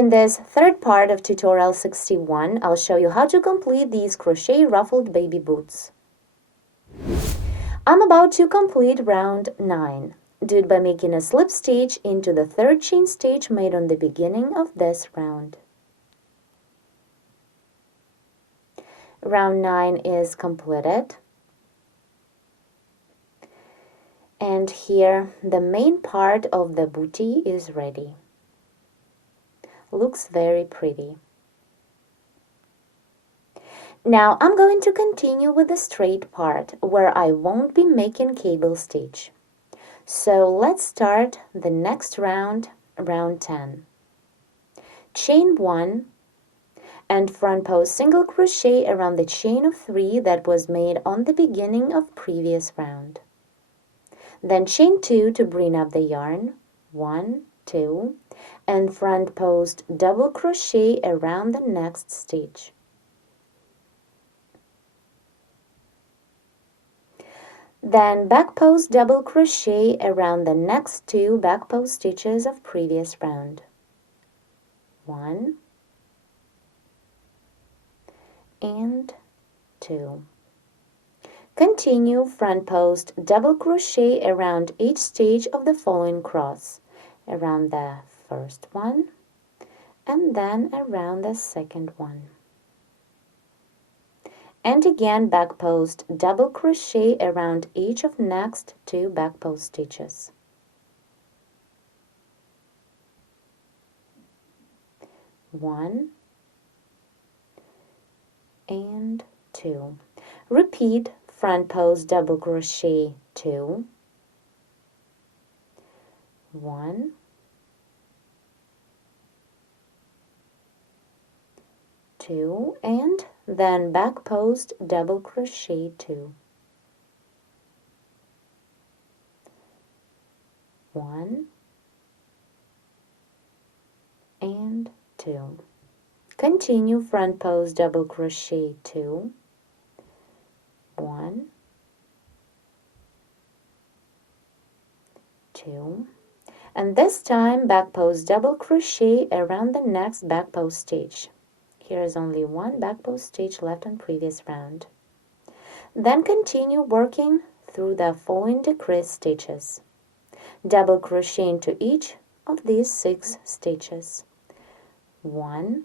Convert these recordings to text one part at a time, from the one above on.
In this third part of tutorial 61, I'll show you how to complete these crochet ruffled baby boots. I'm about to complete round 9. Do it by making a slip stitch into the third chain stitch made on the beginning of this round. Round 9 is completed. And here the main part of the bootie is ready. Looks very pretty. Now I'm going to continue with the straight part where I won't be making cable stitch. So let's start the next round, round 10. Chain 1 and front post single crochet around the chain of 3 that was made on the beginning of previous round. Then chain 2 to bring up the yarn, 1, 2, and front post double crochet around the next stitch. Then back post double crochet around the next 2 back post stitches of previous round. 1 and 2. Continue front post double crochet around each stage of the following cross, around the first one and then around the second one. And again back post double crochet around each of next 2 back post stitches. 1 and 2. Repeat front post double crochet 2, 1, 2, and then back post double crochet 2, 1 and 2. Continue front post double crochet 2, 1, 2, and this time back post double crochet around the next back post stitch. Here is only one back post stitch left on previous round. Then continue working through the following decrease stitches. Double crochet into each of these 6 stitches. 1,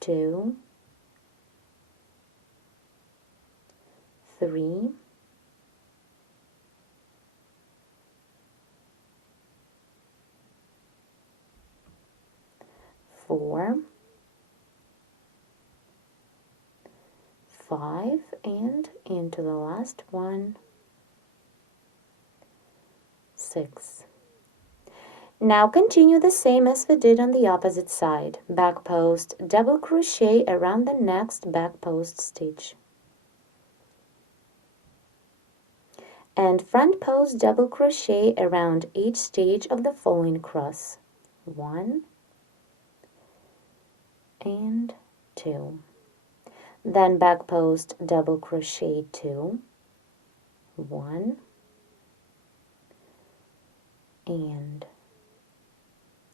2, 3, 4, 5, and into the last one, 6. Now continue the same as we did on the opposite side. Back post double crochet around the next back post stitch. And front post double crochet around each stage of the following cross. 1 and 2. Then back post double crochet 2, 1 and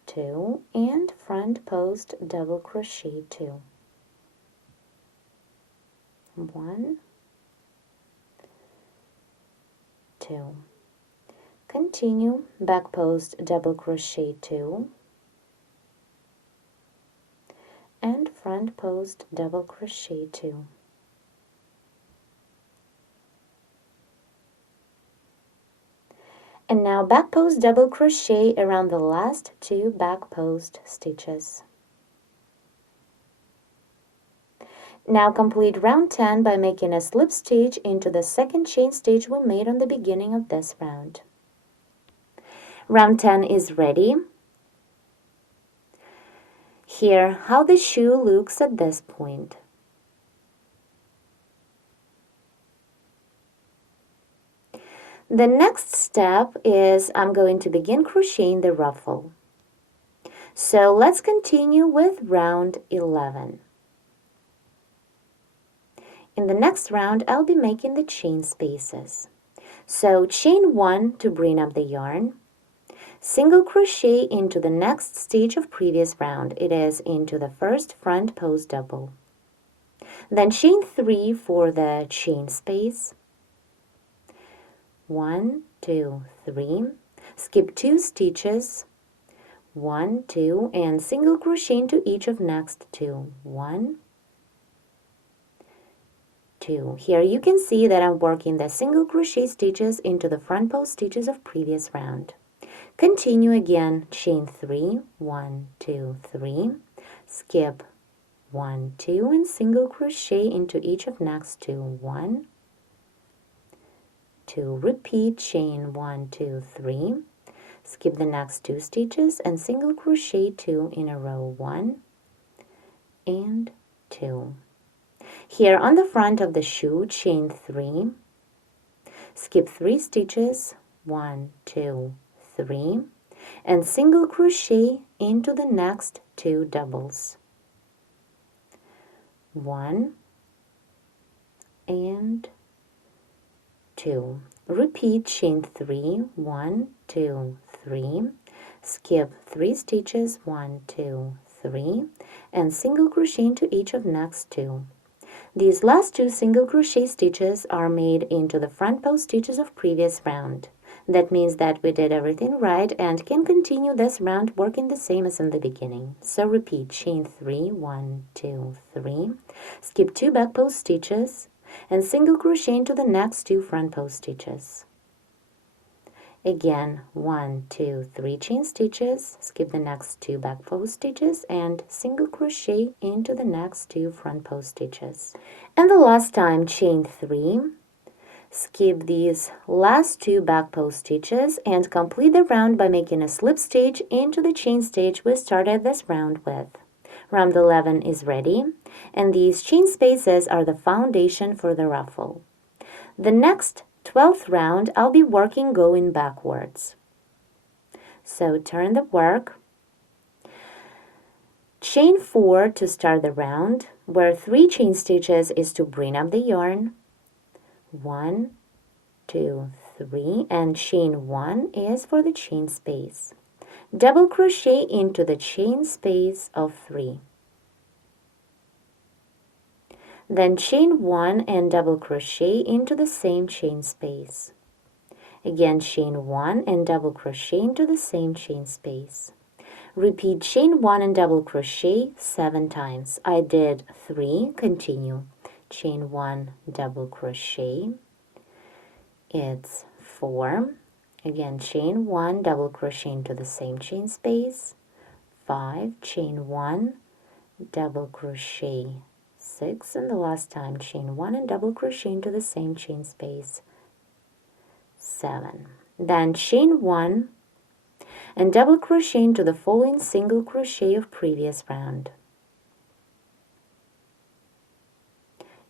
2, and front post double crochet 2, 1, 2. Continue back post double crochet 2 and front post double crochet 2. And now back post double crochet around the last 2 back post stitches. Now complete round 10 by making a slip stitch into the second chain stitch we made on the beginning of this round. Round 10 is ready. Here, how the shoe looks at this point. The next step is I'm going to begin crocheting the ruffle. So let's continue with round 11. In the next round, I'll be making the chain spaces. So chain 1 to bring up the yarn, single crochet into the next stitch of previous round. It is into the first front post double. Then chain 3 for the chain space. 1, 2, 3. Skip 2 stitches. 1, 2, and single crochet into each of next 2. 1, 2. Here you can see that I'm working the single crochet stitches into the front post stitches of previous round. Continue again, chain 3, 1, 2, 3, skip 1, 2, and single crochet into each of next 2. 1, 2, repeat, chain 1, 2, 3, skip the next 2 stitches and single crochet 2 in a row. 1 and 2. Here on the front of the shoe, chain 3, skip 3 stitches, 1, 2, 3, and single crochet into the next 2 doubles. 1 and 2. Repeat, chain 3, 1, 2, 3, skip 3 stitches, 1, 2, 3, and single crochet into each of next 2. These last 2 single crochet stitches are made into the front post stitches of previous round. That means that we did everything right and can continue this round working the same as in the beginning. So repeat, chain 3, 1, 2, 3, skip 2 back post stitches, and single crochet into the next 2 front post stitches. Again, 1, 2, 3 chain stitches, skip the next 2 back post stitches, and single crochet into the next 2 front post stitches. And the last time, chain 3, skip these last 2 back post stitches, and complete the round by making a slip stitch into the chain stitch we started this round with. Round 11 is ready, and these chain spaces are the foundation for the ruffle. The next 12th round, I'll be working going backwards. So turn the work, chain 4 to start the round, where 3 chain stitches is to bring up the yarn. 1, 2, 3, and chain 1 is for the chain space. Double crochet into the chain space of 3. Then chain 1 and double crochet into the same chain space. Again, chain 1 and double crochet into the same chain space. Repeat chain 1 and double crochet 7 times. I did 3, continue. Chain 1, double crochet, it's 4. Again, chain 1, double crochet into the same chain space. 5, chain 1, double crochet 6, and the last time, chain 1 and double crochet into the same chain space. 7. Then chain 1 and double crochet into the following single crochet of previous round.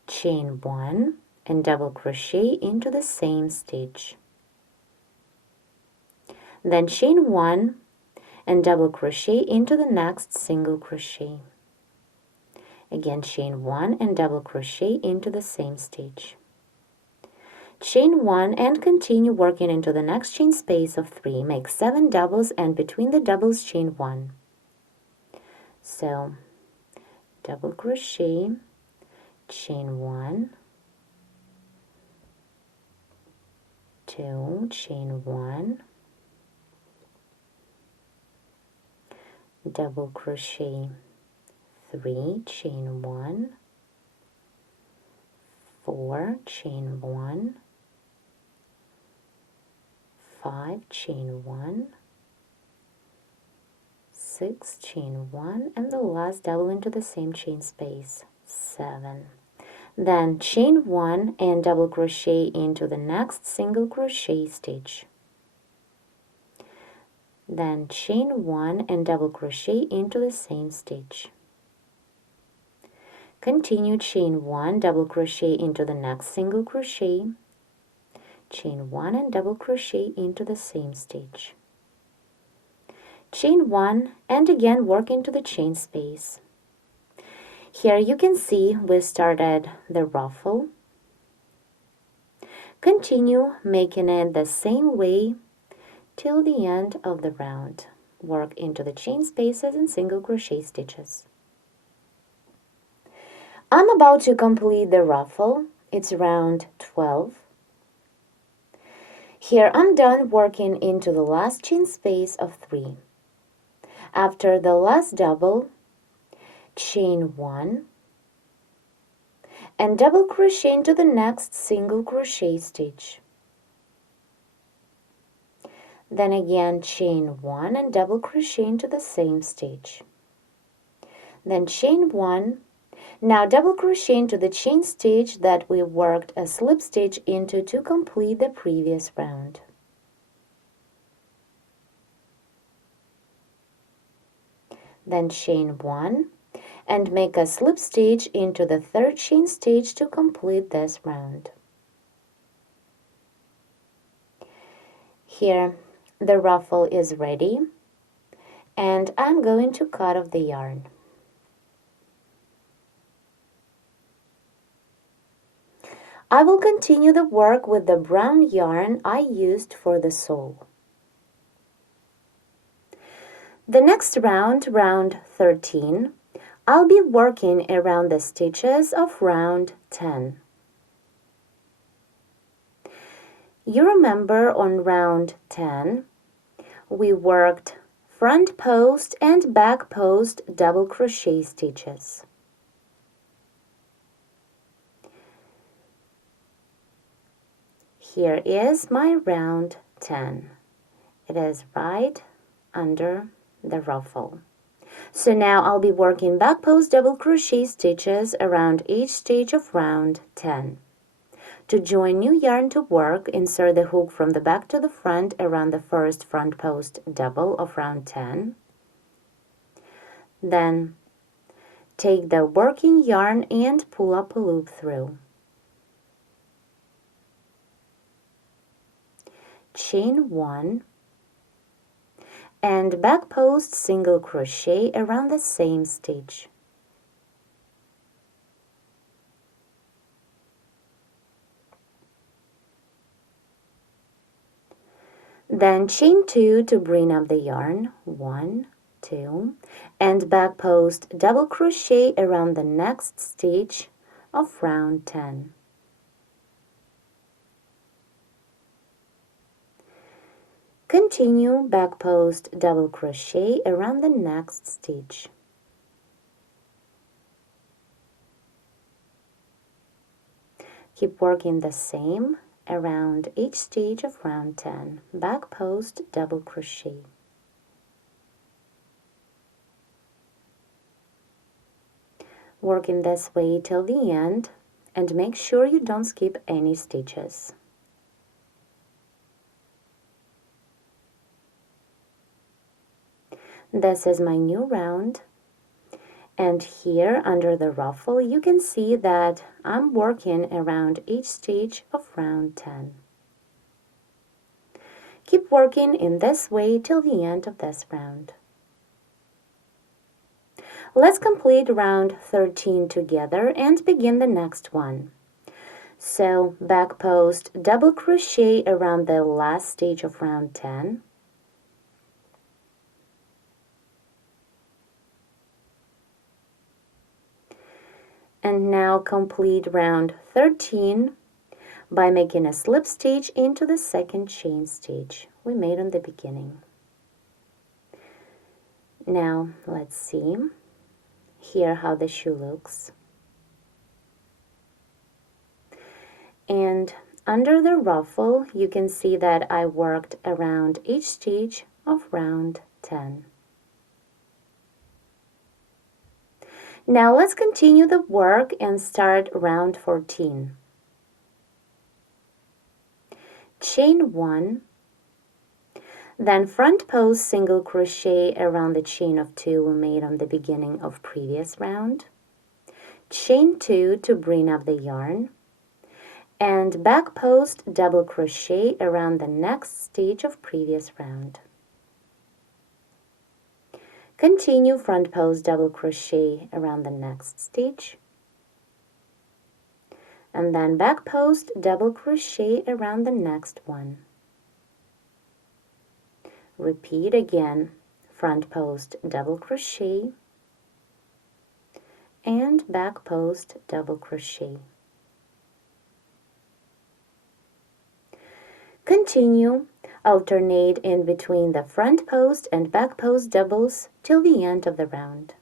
Chain 1 and double crochet into the same stitch. Then chain 1 and double crochet into the next single crochet. Again, chain 1 and double crochet into the same stitch. Chain 1 and continue working into the next chain space of 3. Make 7 doubles and between the doubles chain 1. So double crochet, chain 1, 2, chain 1, double crochet 3, chain 1, 4, chain 1, 5, chain 1, 6, chain 1, and the last double into the same chain space, 7. Then chain 1 and double crochet into the next single crochet stitch. Then chain 1 and double crochet into the same stitch. Continue, chain 1, double crochet into the next single crochet, chain 1 and double crochet into the same stitch. Chain 1 and again work into the chain space. Here you can see we started the ruffle. Continue making it the same way till the end of the round. Work into the chain spaces and single crochet stitches. I'm about to complete the ruffle. It's round 12. Here I'm done working into the last chain space of 3. After the last double, chain 1 and double crochet into the next single crochet stitch. Then again chain 1 and double crochet into the same stitch. Then chain 1. Now double crochet into the chain stitch that we worked a slip stitch into to complete the previous round. Then chain 1 and make a slip stitch into the third chain stitch to complete this round. Here the ruffle is ready and I'm going to cut off the yarn. I will continue the work with the brown yarn I used for the sole. The next round, round 13, I'll be working around the stitches of round 10. You remember on round 10, we worked front post and back post double crochet stitches. Here is my round 10. It is right under the ruffle. So now I'll be working back post double crochet stitches around each stage of round 10. To join new yarn to work, insert the hook from the back to the front around the first front post double of round 10. Then take the working yarn and pull up a loop through. Chain 1 and back post single crochet around the same stitch. Then chain 2 to bring up the yarn, 1, 2, and back post double crochet around the next stitch of round 10. Continue back post double crochet around the next stitch. Keep working the same around each stage of round 10. Back post double crochet. Work in this way till the end and make sure you don't skip any stitches. This is my new round, and here under the ruffle you can see that I'm working around each stage of round 10. Keep working in this way till the end of this round. Let's complete round 13 together and begin the next one. So back post double crochet around the last stage of round 10. And now complete round 13 by making a slip stitch into the second chain stitch we made on the beginning. Now let's see here how the shoe looks. And under the ruffle you can see that I worked around each stage of round 10. Now let's continue the work and start round 14. Chain 1, then front post single crochet around the chain of 2 we made on the beginning of previous round, chain 2 to bring up the yarn, and back post double crochet around the next stage of previous round. Continue front post double crochet around the next stitch, and then back post double crochet around the next one. Repeat again, front post double crochet and back post double crochet. Continue, alternate in between the front post and back post doubles till the end of the round.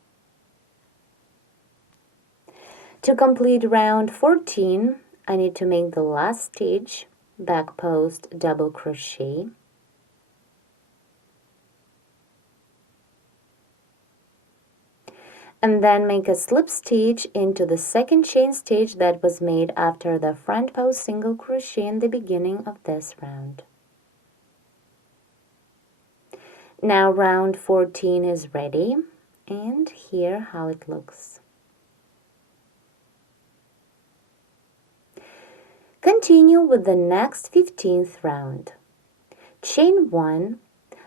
To complete round 14, I need to make the last stitch, back post double crochet, and then make a slip stitch into the second chain stitch that was made after the front post single crochet in the beginning of this round. Now round 14 is ready, and here how it looks. Continue with the next 15th round. Chain 1,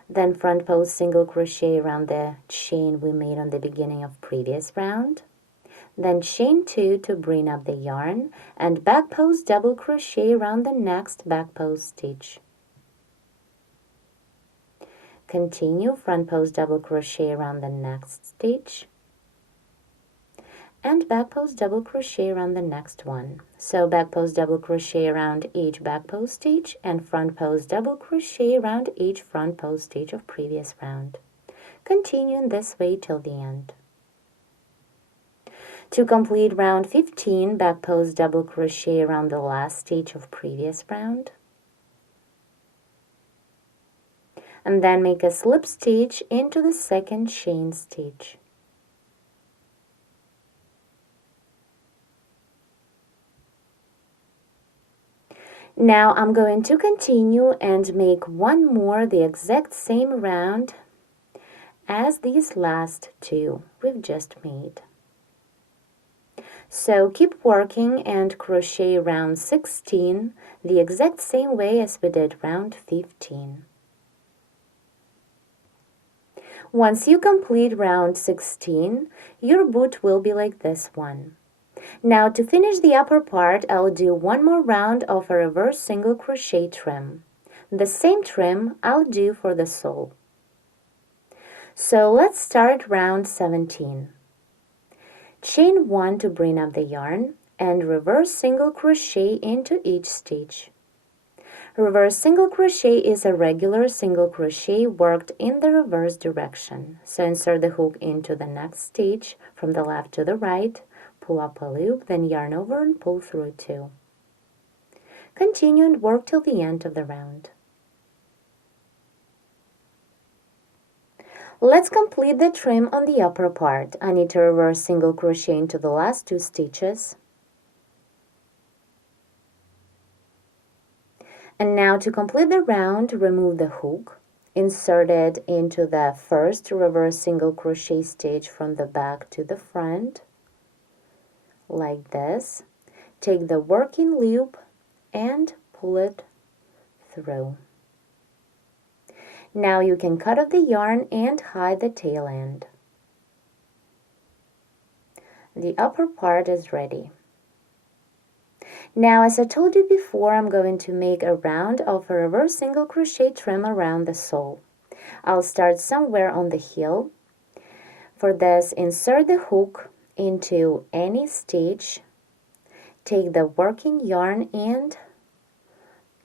then front post single crochet around the chain we made on the beginning of previous round, then chain 2 to bring up the yarn, and back post double crochet around the next back post stitch. Continue, front post double crochet around the next stitch, and back post double crochet around the next one. So back post double crochet around each back post stitch and front post double crochet around each front post stitch of previous round. Continue in this way till the end. To complete round 15, back post double crochet around the last stitch of previous round, and then make a slip stitch into the second chain stitch. Now I'm going to continue and make one more the exact same round as these last two we've just made. So keep working and crochet round 16 the exact same way as we did round 15. Once you complete round 16, your boot will be like this one. Now to finish the upper part, I'll do one more round of a reverse single crochet trim. The same trim I'll do for the sole. So let's start round 17. Chain 1 to bring up the yarn and reverse single crochet into each stitch. Reverse single crochet is a regular single crochet worked in the reverse direction. So insert the hook into the next stitch from the left to the right, pull up a loop, then yarn over and pull through 2. Continue and work till the end of the round. Let's complete the trim on the upper part. I need to reverse single crochet into the last 2 stitches. And now to complete the round, remove the hook, insert it into the first reverse single crochet stitch from the back to the front, like this. Take the working loop and pull it through. Now you can cut off the yarn and hide the tail end. The upper part is ready. Now, as I told you before, I'm going to make a round of a reverse single crochet trim around the sole. I'll start somewhere on the heel. For this, insert the hook into any stitch, take the working yarn and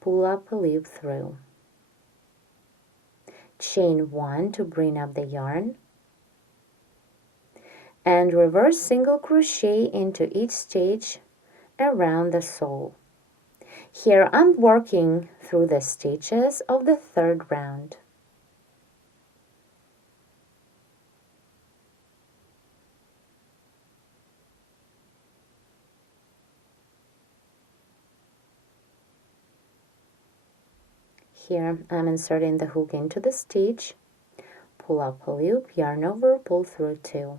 pull up a loop through. Chain 1 to bring up the yarn, and reverse single crochet into each stitch around the sole. Here I'm working through the stitches of the third round. Here I'm inserting the hook into the stitch, pull up a loop, yarn over, pull through 2.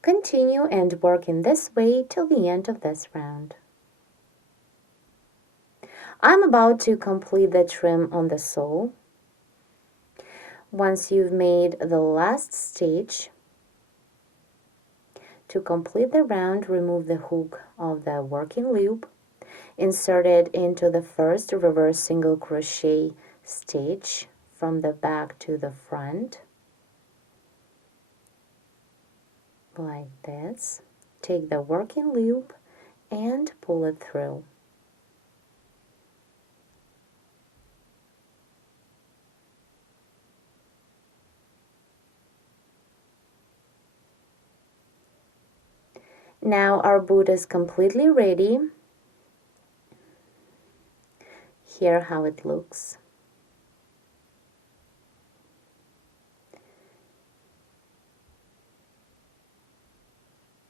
Continue and work in this way till the end of this round. I'm about to complete the trim on the sole. Once you've made the last stitch, to complete the round, remove the hook of the working loop, insert it into the first reverse single crochet stitch from the back to the front, like this. Take the working loop and pull it through. Now our boot is completely ready. Here how it looks.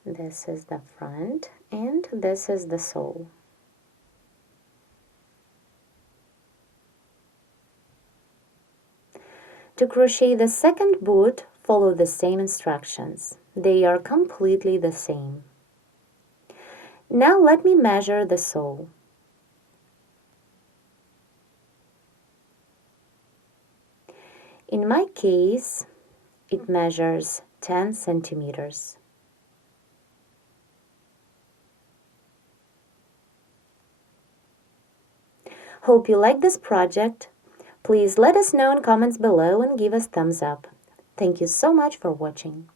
This is the front and this is the sole. To crochet the second boot, follow the same instructions. They are completely the same. Now let me measure the sole. In my case, it measures 10 centimeters. Hope you like this project. Please let us know in comments below and give us thumbs up. Thank you so much for watching.